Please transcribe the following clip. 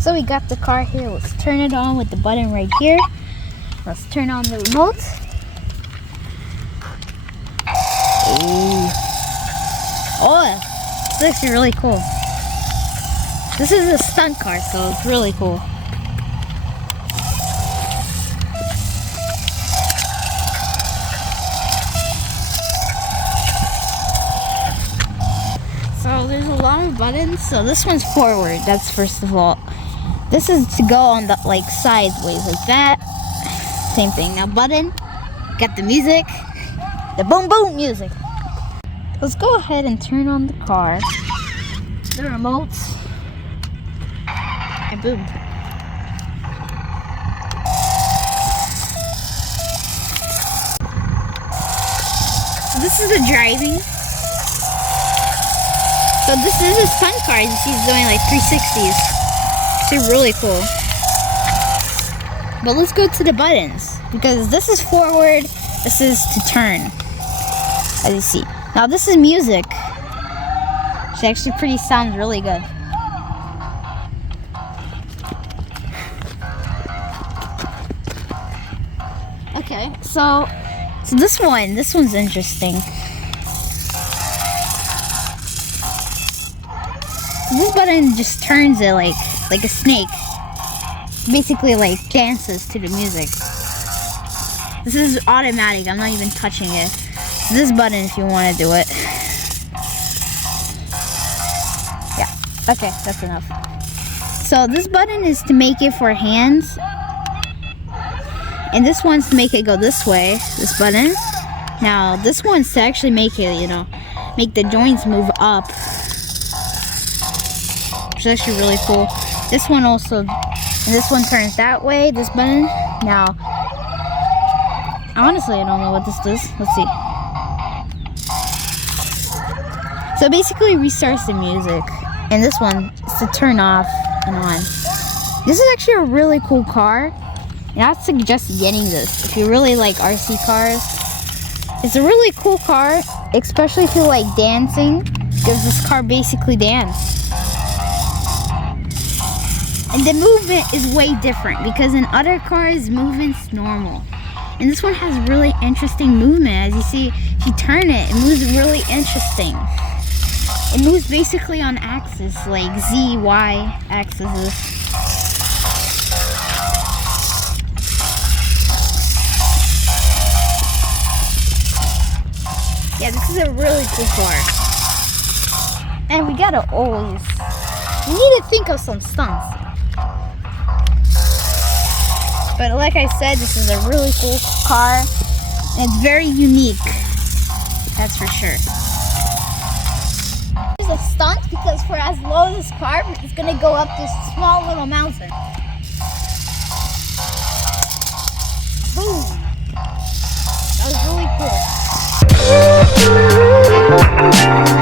So we got the car here. Let's turn it on with the button right here. Let's turn on the remote. Oh, it's actually really cool. This is a stunt car, so it's really cool. So there's a lot of buttons. So this one's forward. That's first of all. This is to go on the like sideways like that. Same thing. Now button. Got the music. The boom boom music. Let's go ahead and turn on the car. The remote. And boom. So this is the driving. So this is a stunt car. You see, it's doing like 360s. It's really cool. But let's go to the buttons because this is forward. This is to turn, as you see. Now this is music. It actually sounds really good. Okay, so this one's interesting. This button just turns it like a snake. Basically like dances to the music. This is automatic, I'm not even touching it. This button if you want to do it. Yeah, okay, that's enough. So this button is to make it for hands. And this one's to make it go this way, this button. Now this one's to actually make it, make the joints move up. Which is actually really cool. This one also, and this one turns that way, this button. Now, honestly, I don't know what this does. Let's see. So basically restarts the music. And this one is to turn off and on. This is actually a really cool car. And I suggest getting this if you really like RC cars. It's a really cool car, especially if you like dancing, because this car basically dances. And the movement is way different because in other cars, movement's normal. And this one has really interesting movement. As you see, if you turn it, it moves really interesting. It moves basically on axis, like Z, Y axes. Yeah, this is a really cool car. And we need to think of some stunts. But like I said, this is a really cool car, and it's very unique, that's for sure. There's a stunt because for as low as this car, it's gonna go up this small little mountain. Boom! That was really cool.